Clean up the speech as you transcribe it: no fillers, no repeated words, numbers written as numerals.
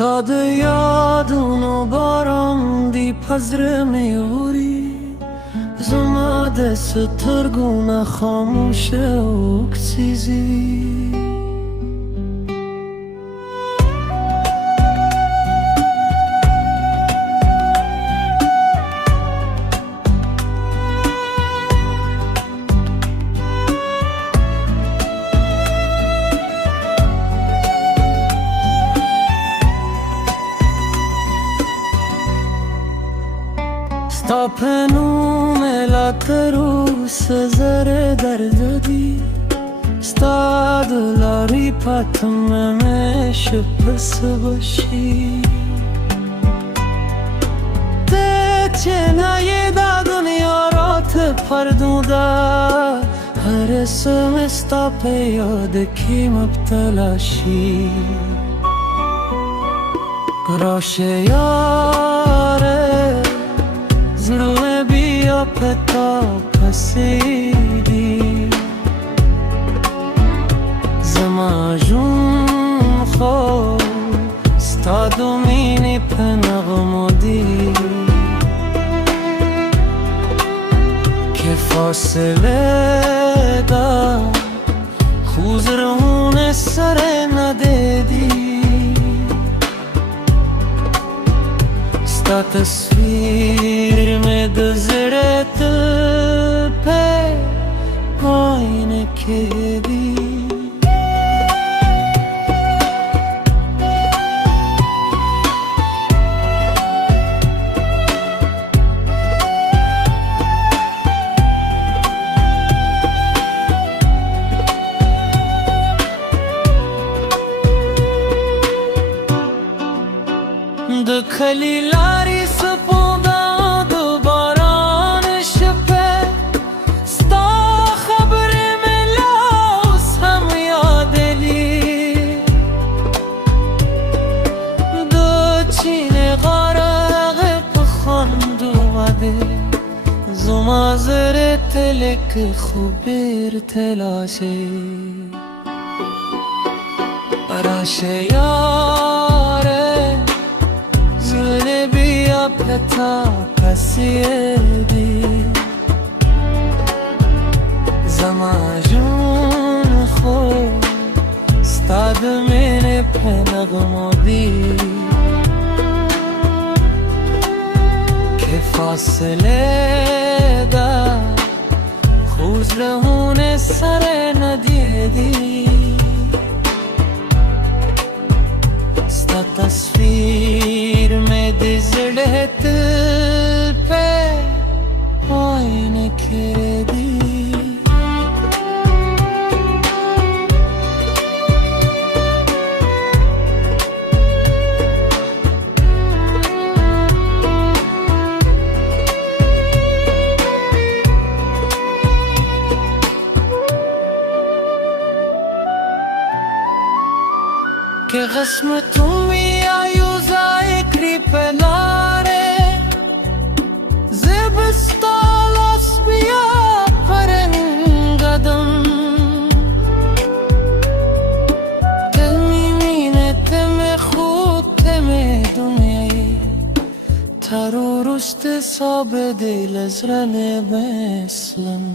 افتاد یادونو باران دی پزر میوری زما دست ترگونه خاموشه اکسیزی تا پنوم لاتروس زر درد دی ستا دلاری پاتم مش پس باشی ده چنای دا دنیا رات پردودا هر اسم استا پیاد کی مبتلاشی گراش یاره زلوه بیا پتا پسیدی زما جون خو ستا دومینی پنغمودی که فاصله دا خوزرون سر ندیدی ستا تصویر میں دزرت پہ آئین کے دی دکھلی لاری سپودا دو باران شپے ستا خبر ملاوس ہم یاد لی دو چین غرق پخاندو وده زما زر تلک خوبیر تلاشه براشه یاره بیا پتا پسیدی زما جون خو ستاد من پنغمودی که فاصله دا خوز رهون سر ندیدی ستا تصویر میں دزڑت پہ آئین کے دی کہ غسم تمی آیوزای کریپلاره زبستالاس بیا پرنگدم تمی مینه تم خود تم دنیای ترو رست ساب دل ازرن بسلم